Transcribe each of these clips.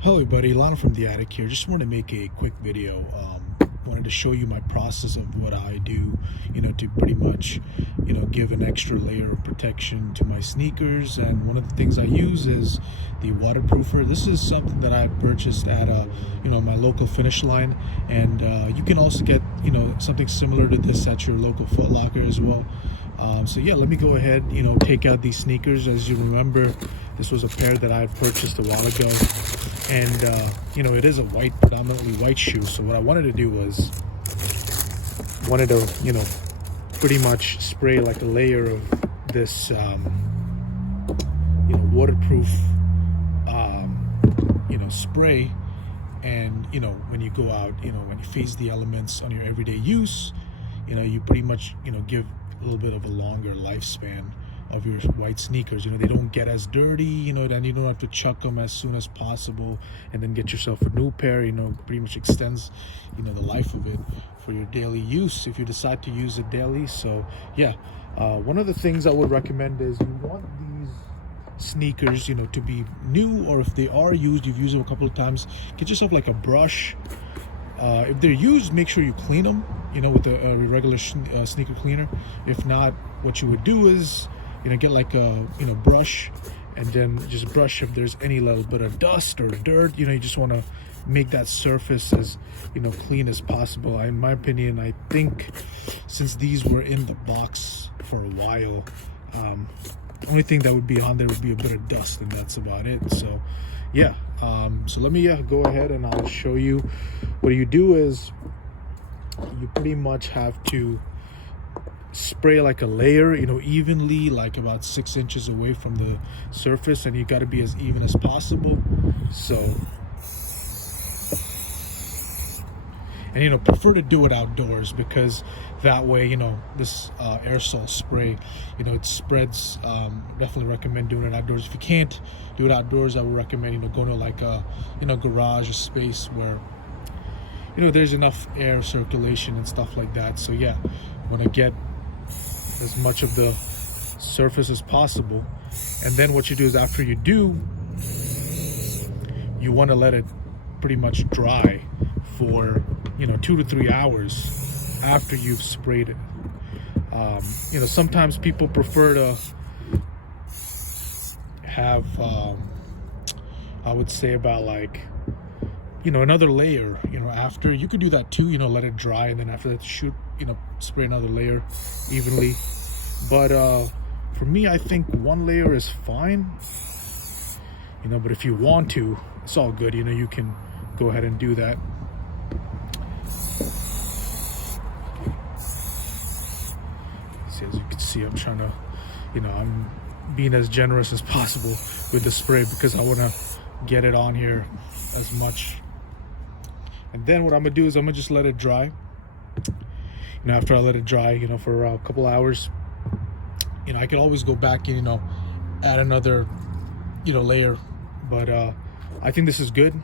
Hello everybody, Lana from the attic here. Just wanted to make a quick video. Wanted to show you my process of what I do, to pretty much, give an extra layer of protection to my sneakers. And one of the things I use is the waterproofer. This is something that I purchased at my local Finish Line, and you can also get, something similar to this at your local Foot Locker as well. So yeah, let me go ahead, take out these sneakers. As you remember, this was a pair that I purchased a while ago, and it is a predominantly white shoe. So what I wanted to do was pretty much spray like a layer of this waterproof spray. And when you go out, when you face the elements on your everyday use, you pretty much give a little bit of a longer lifespan of your white sneakers. They don't get as dirty, then you don't have to chuck them as soon as possible and then get yourself a new pair. Pretty much extends the life of it for your daily use if you decide to use it daily. So yeah, one of the things I would recommend is you want these sneakers to be new, or if they are used, you've used them a couple of times, get yourself like a brush. If they're used, make sure you clean them with a regular sneaker cleaner. If not, what you would do is get like a brush, and then just brush if there's any little bit of dust or dirt. You just want to make that surface as clean as possible. In my opinion, I think since these were in the box for a while, the only thing that would be on there would be a bit of dust, and that's about it. So yeah, so let me go ahead and I'll show you. What you do is you pretty much have to spray like a layer, evenly, like about 6 inches away from the surface, and you got to be as even as possible. So, and prefer to do it outdoors, because that way this aerosol spray it spreads. Definitely recommend doing it outdoors. If you can't do it outdoors, I would recommend going to like a garage, a space where there's enough air circulation and stuff like that. So yeah, want to get as much of the surface as possible. And then what you do is, after you do, you want to let it pretty much dry for 2 to 3 hours after you've sprayed it. Sometimes people prefer to have I would say about like another layer after. You could do that too, let it dry, and then after that spray another layer evenly. But for me, I think one layer is fine, but if you want to, it's all good. You can go ahead and do that. See, as you can see, I'm trying to I'm being as generous as possible with the spray, because I want to get it on here as much. And then what I'm gonna do is I'm gonna just let it dry. After I let it dry for a couple hours, I could always go back and add another layer. But I think this is good.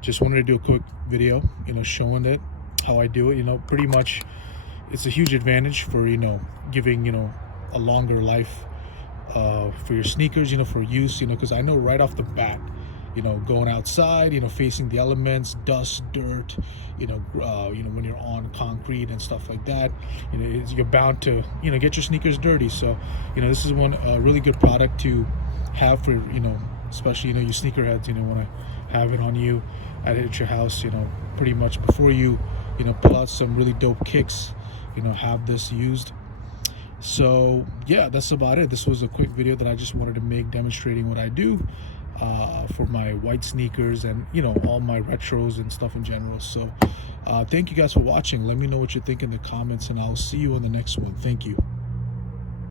Just wanted to do a quick video showing it, how I do it. Pretty much it's a huge advantage for giving a longer life for your sneakers, for use, because I know right off the bat, going outside, facing the elements, dust, dirt, when you're on concrete and stuff like that, you're bound to, get your sneakers dirty. So, this is one really good product to have for, especially, you sneakerheads, want to have it on you at your house, pretty much before you, pull out some really dope kicks, have this used. So yeah, that's about it. This was a quick video that I just wanted to make, demonstrating what I do for my white sneakers and all my retros and stuff in general. So thank you guys for watching. Let me know what you think in the comments, and I'll see you on the next one. Thank you.